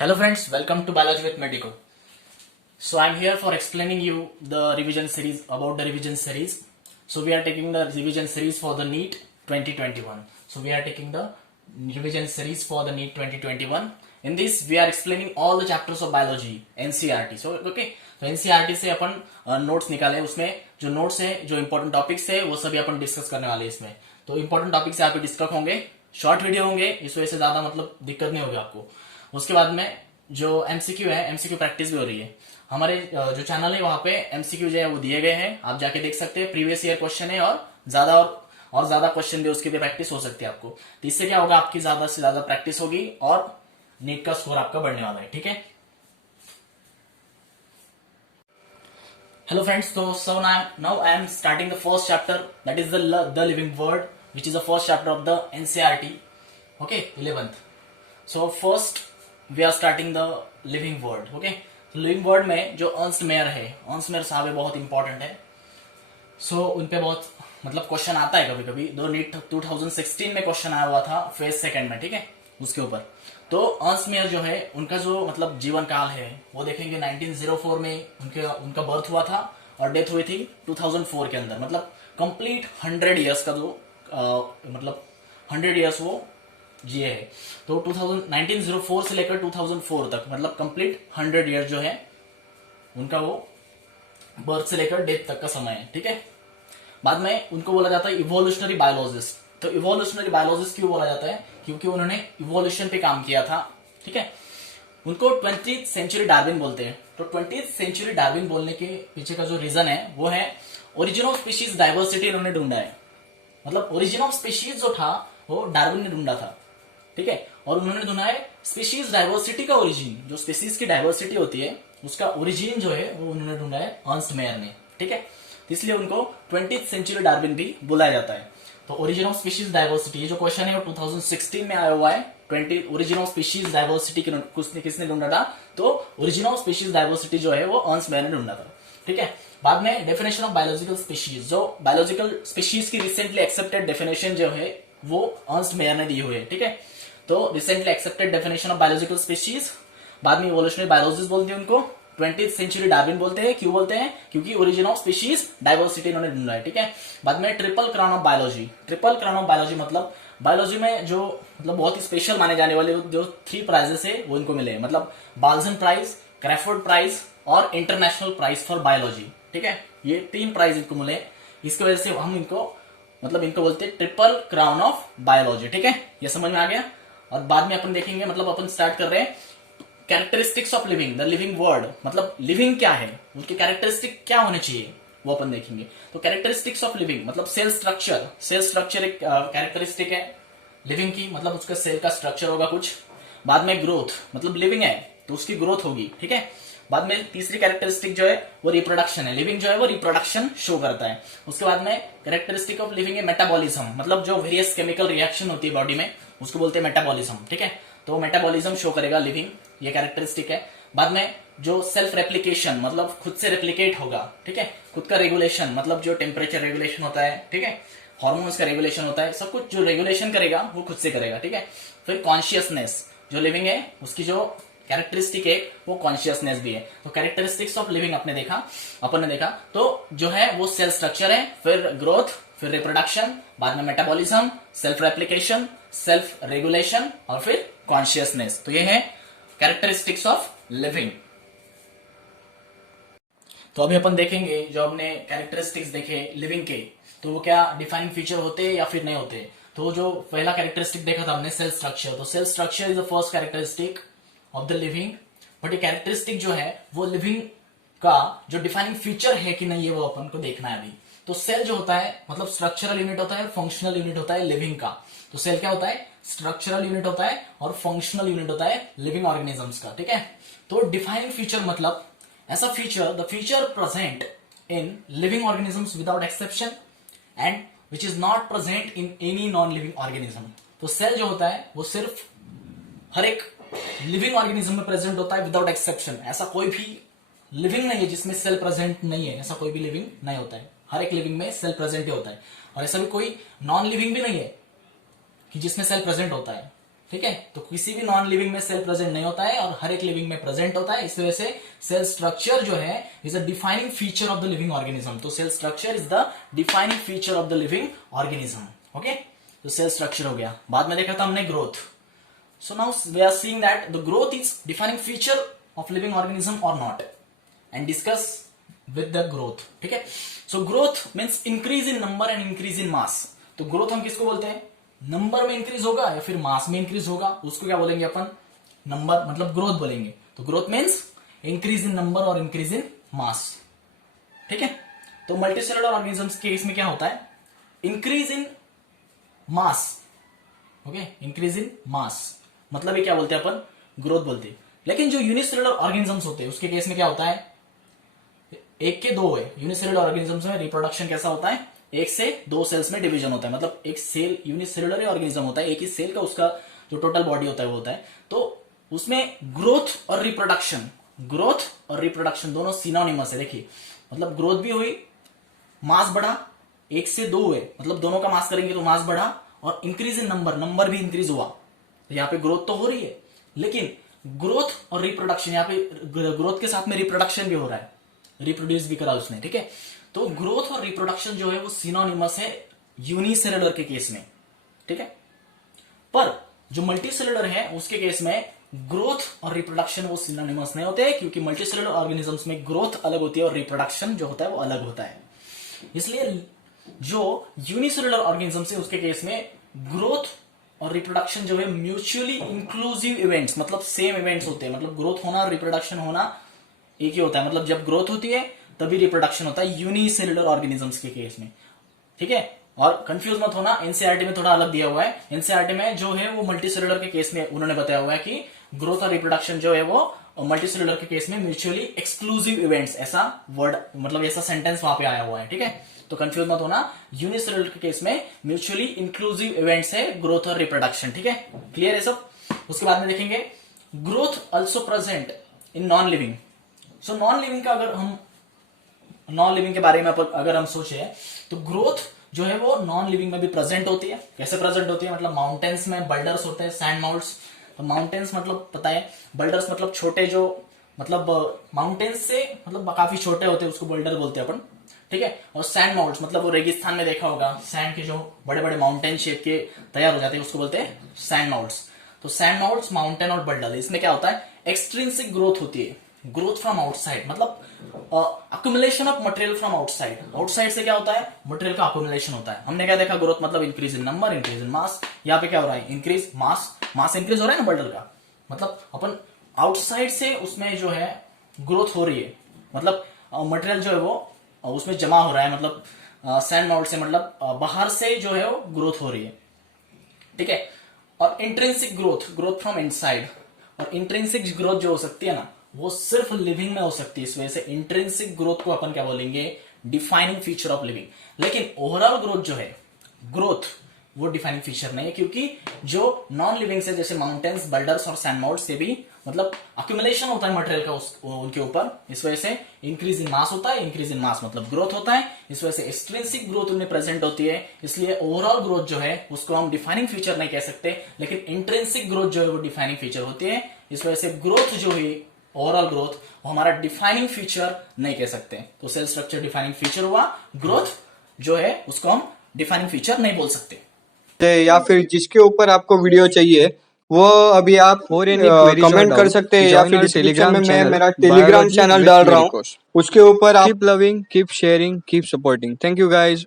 Hello friends, welcome to Biology with Medico. So I'm here for explaining you the revision series about the revision series. So we are taking the revision series for the NEET 2021. So we are taking the revision series for the NEET 2021. In this we are explaining all the chapters of biology NCERT. So okay, तो NCERT से अपन notes निकाले, उसमें जो notes है, जो important topics है वो सभी अपन डिस्कस करने वाले हैं इसमें. तो इंपॉर्टेंट टॉपिक्स यहाँ पे डिस्कस होंगे, शॉर्ट वीडियो होंगे, इस वजह से ज्यादा मतलब दिक्कत नहीं होगी आपको. उसके बाद में जो एमसीक्यू है, एमसीक्यू प्रैक्टिस भी हो रही है. हमारे जो चैनल है वहां पे एमसीक्यू जो है वो दिए गए हैं, आप जाके देख सकते हैं. प्रीवियस ईयर क्वेश्चन है और ज्यादा क्वेश्चन भी उसकी भी प्रैक्टिस हो सकती है आपको. तो इससे क्या होगा, आपकी ज्यादा से ज्यादा प्रैक्टिस होगी और नीट का स्कोर आपका बढ़ने वाला है. ठीक है. Hello friends, so now I am starting the first chapter, that is the living word, which is the first chapter of the NCERT. Okay, 11th. So first we are starting the living word. Okay, तो living word में जो Ernst mayor है, Ernst mayor साहब है, बहुत important है. सो उन पे बहुत मतलब क्वेश्चन आता है कभी कभी. दो नीट 2016 में क्वेश्चन आया हुआ था फेज सेकंड में. ठीक है, उसके ऊपर. तो अर्न्स्ट मेयर जो है उनका जो मतलब जीवन काल है वो देखेंगे. 1904 में उनका बर्थ हुआ था और डेथ हुई थी 2004 के अंदर. मतलब कंप्लीट 100 इयर्स का जो मतलब 100 इयर्स वो जिए है. तो 1904 से लेकर 2004 तक मतलब कंप्लीट 100 इयर्स जो है उनका वो बर्थ से लेकर डेथ तक का समय है. ठीक है. बाद में उनको बोला जाता है इवोल्यूशनरी बायोलॉजिस्ट. तो इवोल्यूशनरी बायोलॉजिस्ट क्यों बोला जाता है? क्योंकि उन्होंने इवोल्यूशन पे काम किया था. ठीक है. उनको 20th सेंचुरी डार्विन बोलते हैं. तो 20th सेंचुरी डार्विन बोलने के पीछे का जो रीजन है वो है ओरिजिन ऑफ स्पीशीज डाइवर्सिटी इन्होंने ढूंढा है. मतलब ओरिजिन ऑफ स्पीशीज जो था वो डार्विन ने ढूंढा था. ठीक है. और उन्होंने ढूंढा है स्पीशीज डाइवर्सिटी का ओरिजिन. जो स्पीशीज की डाइवर्सिटी होती है उसका ओरिजिन जो है वो उन्होंने ढूंढा है अर्न्स्ट मेयर ने. ठीक है. इसलिए उनको 20th सेंचुरी डार्विन भी बुलाया जाता है. तो ओरिजिन ऑफ स्पीशीज डाइवर्सिटी, ये जो क्वेश्चन है वो 2016 में आया हुआ है. ओरिजिन ऑफ स्पीशीज डाइवर्सिटी किसने ढूंढा था? तो ओरिजिन ऑफ स्पीशीज डाइवर्सिटी जो है वो अर्न्स्ट मेयर ने ढूंढा था. ठीक है. बाद में डेफिनेशन ऑफ बायोलॉजिकल स्पीशीज, जो बायोलॉजिकल स्पीशीज की रिसेंटली एक्सेप्टेड डेफिनेशन जो है वो अर्न्स्ट मेयर ने दी हुई है. ठीक है. तो recently accepted definition of biological species. बाद में इवोल्यूशनरी बायोलॉजिस्ट बोलते हैं उनको. 20th सेंचुरी डार्विन बोलते हैं. क्यों बोलते हैं? क्योंकि ओरिजिन ऑफ स्पीशीज डाइवर्सिटी इन्होंने ढूंढा है. ठीक है. बाद में triple crown of biology. Triple crown of biology मतलब बायोलॉजी में जो मतलब बहुत ही स्पेशल माने जाने वाले जो 3 प्राइजेस है वो इनको मिले. मतलब बाल्जन प्राइज, क्रैफोर्ड प्राइज और इंटरनेशनल प्राइज फॉर बायोलॉजी. ठीक है. ये 3 प्राइज इनको मिले. इसकी वजह से हम इनको बोलते हैं ट्रिपल क्राउन ऑफ बायोलॉजी. ठीक है. ये समझ में आ गया. और बाद में अपन देखेंगे, मतलब अपन स्टार्ट कर रहे हैं characteristics of living, the living word. मतलब लिविंग क्या है, उनके कैरेक्टरिस्टिक क्या होने चाहिए वो अपन देखेंगे. तो कैरेक्टरिस्टिक्स ऑफ लिविंग मतलब सेल स्ट्रक्चर. सेल स्ट्रक्चर एक कैरेक्टरिस्टिक है लिविंग की. मतलब उसका सेल का स्ट्रक्चर होगा कुछ. बाद में ग्रोथ, मतलब लिविंग है तो उसकी ग्रोथ होगी. ठीक है. बाद में तीसरी कैरेक्टरिस्टिक जो है वो रिप्रोडक्शन है. लिविंग जो है वो रिप्रोडक्शन शो करता है. उसके बाद में कैरेक्टरिस्टिक ऑफ लिविंग है मेटाबॉलिज्म. मतलब जो वेरियस केमिकल रिएक्शन होती है बॉडी में उसको बोलते हैं मेटाबॉलिज्म. ठीक है. तो मेटाबॉलिज्म शो करेगा लिविंग, ये कैरेक्टरिस्टिक है. बाद में जो सेल्फ रेप्लिकेशन, मतलब खुद से रेप्लिकेट होगा. ठीक है. खुद का रेगुलेशन, मतलब जो टेम्परेचर रेगुलेशन होता है. ठीक है. हार्मोन्स का रेगुलेशन होता है. सब कुछ जो रेगुलेशन करेगा वो खुद से करेगा. ठीक है. फिर कॉन्शियसनेस, जो लिविंग है उसकी जो कैरेक्टरिस्टिक है वो कॉन्शियसनेस भी है. तो कैरेक्टरिस्टिक्स ऑफ लिविंग अपन ने देखा. तो जो है वो सेल स्ट्रक्चर है, फिर ग्रोथ, फिर रिप्रोडक्शन, बाद में metabolism, self replication, self regulation और फिर कॉन्शियसनेस. तो ये है कैरेक्टरिस्टिक्स ऑफ लिविंग. तो अभी अपन देखेंगे जो हमने कैरेक्टरिस्टिक्स देखे लिविंग के, तो वो क्या डिफाइनिंग फीचर होते हैं या फिर नहीं होते. तो जो पहला कैरेक्टरिस्टिक देखा था हमने सेल स्ट्रक्चर. तो cell structure is the first characteristic of the living. But ये कैरेक्टरिस्टिक जो है वो लिविंग का जो डिफाइनिंग फीचर है कि नहीं, ये वो अपन को देखना है अभी. तो सेल जो होता है मतलब स्ट्रक्चरल यूनिट होता है, फंक्शनल यूनिट होता है लिविंग का. तो सेल क्या होता है? स्ट्रक्चरल यूनिट होता है और फंक्शनल यूनिट होता है लिविंग ऑर्गेनिजम्स का. ठीक है. तो डिफाइनिंग फीचर मतलब ऐसा feature, the feature present in living organisms without exception and which is not present in any non living organism. तो सेल जो होता है वो सिर्फ हर एक लिविंग ऑर्गेनिज्म में प्रेजेंट होता है विदाउट एक्सेप्शन. ऐसा कोई भी लिविंग नहीं है जिसमें सेल प्रेजेंट नहीं है. ऐसा कोई भी लिविंग नहीं होता है. हर एक लिविंग में सेल प्रेजेंट ही होता है. और ऐसा भी कोई नॉन लिविंग भी नहीं है कि जिसमें सेल प्रेजेंट होता है. ठीक है, तो किसी भी नॉन लिविंग में सेल प्रेजेंट नहीं होता है और हर एक लिविंग में प्रेजेंट होता है। इस वजह से सेल स्ट्रक्चर जो है is a defining feature of the living organism. तो cell structure is the defining feature of the living organism. Okay, तो सेल स्ट्रक्चर हो गया। बाद में देखा था हमने growth. So now we are seeing that the growth is defining feature of living organism or not, and discuss with the growth. ठीक है, so growth means increase in number and increase in mass. तो growth हम किसको बोलते हैं? Number में increase होगा या फिर मास में इंक्रीज होगा, उसको क्या बोलेंगे अपन? नंबर मतलब ग्रोथ बोलेंगे। तो growth means increase in number और इंक्रीज इन मास। ठीक है, तो मल्टीसेलुलर ऑर्गेनिजम्स के केस में क्या होता है? Increase in mass. Okay, increase in mass मतलब ये क्या बोलते हैं अपन? ग्रोथ बोलते हैं। लेकिन जो यूनिसेलुलर ऑर्गेनिजम्स होते हैं उसके केस में क्या होता है? एक के दो है। यूनिसेलुलर ऑर्गेनिजम्स में रिप्रोडक्शन कैसा होता है? एक से दो सेल्स में डिवीजन होता है, मतलब एक सेल यूनिसेलुलर ऑर्गेनिज्म होता है, एक ही सेल का उसका जो टोटल बॉडी होता है वो होता है। तो उसमें ग्रोथ और रिप्रोडक्शन दोनों सिनोनिमस है। देखिए, मतलब ग्रोथ भी हुई, मास बढ़ा, एक से दो हुए मतलब दोनों का मास करेंगे तो मास बढ़ा, और इंक्रीज इन नंबर भी इंक्रीज हुआ। तो यहाँ पे ग्रोथ तो हो रही है, लेकिन ग्रोथ और रिप्रोडक्शन, यहाँ पे ग्रोथ के साथ में रिप्रोडक्शन भी हो रहा है, रिप्रोड्यूस भी करा उसने। ठीक है, तो ग्रोथ और रिप्रोडक्शन जो है वो सिनोनिमस है यूनिसेलुलर के केस में। ठीक है, पर जो मल्टीसेलुलर है उसके केस में ग्रोथ और रिप्रोडक्शन वो सिनोनिमस नहीं होते, क्योंकि मल्टीसेलुलर ऑर्गेनिजम्स में ग्रोथ अलग होती है और रिप्रोडक्शन जो होता है वो अलग होता है। इसलिए जो यूनिसेलुलर ऑर्गेनिजम्स है उसके केस में ग्रोथ और रिप्रोडक्शन जो है म्यूचुअली इंक्लूसिव इवेंट्स, मतलब सेम इवेंट्स होते हैं। मतलब ग्रोथ होना और रिप्रोडक्शन होना एक ही होता है, मतलब जब ग्रोथ होती है तभी रिप्रोडक्शन होता है यूनिसेलुलर ऑर्गेनिजम्स के केस में। ठीक है, और कंफ्यूज मत होना, एनसीईआरटी में थोड़ा अलग दिया हुआ है। एनसीईआरटी में जो है वो मल्टीसेलुलर के केस में उन्होंने बताया हुआ है कि ग्रोथ और रिप्रोडक्शन जो है वो मल्टीसेलुलर के केस में म्यूचुअली एक्सक्लूसिव इवेंट्स, ऐसा वर्ड मतलब ऐसा सेंटेंस वहां पे आया हुआ है। ठीक है, तो कंफ्यूज मत होना, यूनिसेलुलर के केस में म्यूचुअली इंक्लूसिव इवेंट्स है ग्रोथ और रिप्रोडक्शन। ठीक है, क्लियर है सब? उसके बाद में देखेंगे growth also present in non living. So non living का अगर हम नॉन लिविंग के बारे में अगर हम सोचे तो ग्रोथ जो है वो नॉन लिविंग में भी प्रेजेंट होती है। कैसे प्रेजेंट होती है? मतलब माउंटेन्स में बल्डर्स होते हैं, सैंड माउंट्स। तो माउंटेन्स मतलब पता है, बल्डर्स मतलब छोटे, जो मतलब माउंटेन्स से मतलब काफी छोटे होते हैं उसको बल्डर बोलते हैं अपन। ठीक है, और सैंड माउंट्स मतलब वो रेगिस्तान में देखा होगा, सैंड के जो बड़े बड़े माउंटेन शेप के तैयार हो जाते हैं उसको बोलते हैं सैंड माउंट्स। तो सैंड माउंट्स, माउंटेन और बल्डर, इसमें क्या होता है? एक्सट्रिंसिक ग्रोथ होती है, ग्रोथ फ्रॉम आउटसाइड, मतलब accumulation of material from outside. Outside से क्या होता है? मटेरियल का अक्यूमुलेशन होता है। हमने क्या देखा? ग्रोथ मतलब increase in number, increase in mass. यहाँ पे क्या हो रहा है? इंक्रीज मास इंक्रीज हो रहा है ना बल्डर का, मतलब अपन आउटसाइड से उसमें जो है ग्रोथ हो रही है, मतलब मटेरियल जो है वो उसमें जमा हो रहा है, मतलब सैंड माउंट से, मतलब बाहर से जो है वो ग्रोथ हो रही है। ठीक है, और इंट्रिंसिक ग्रोथ फ्रॉम इनसाइड, और इंट्रिंसिक ग्रोथ जो हो सकती है ना वो सिर्फ लिविंग में हो सकती है। इस वजह से इंट्रिंसिक ग्रोथ को अपन क्या बोलेंगे? Defining feature of living. लेकिन ओवरऑल ग्रोथ जो है, ग्रोथ वो डिफाइनिंग फीचर नहीं है, क्योंकि जो नॉन लिविंग से जैसे माउंटेन्स, बल्डर्स और सैंड माउंट्स से भी मतलब अक्यूमुलेशन होता है मटेरियल का उनके ऊपर। इस वजह से इंक्रीज इन मास होता है, इंक्रीज इन मास मतलब ग्रोथ होता है। इस वजह से एक्सट्रिंसिक ग्रोथ उनमें प्रेजेंट होती है। इसलिए ओवरऑल ग्रोथ जो है उसको हम डिफाइनिंग फीचर नहीं कह सकते, लेकिन इंट्रिंसिक ग्रोथ जो है वो डिफाइनिंग फीचर होती है। इस वजह से ग्रोथ जो है, ओवरऑल ग्रोथ, वो हमारा डिफाइनिंग फीचर नहीं कह सकते। तो सेल स्ट्रक्चर डिफाइनिंग फीचर हुआ, ग्रोथ जो है उसको हम डिफाइनिंग फीचर नहीं बोल सकते। या फिर जिसके ऊपर आपको वीडियो चाहिए वो अभी आप कमेंट कर सकते हैं, या फिर डिस्क्रिप्शन में मैं मेरा टेलीग्राम चैनल डाल रहा हूँ, उसके ऊपर आप Keep loving, keep sharing, keep supporting. Thank you guys.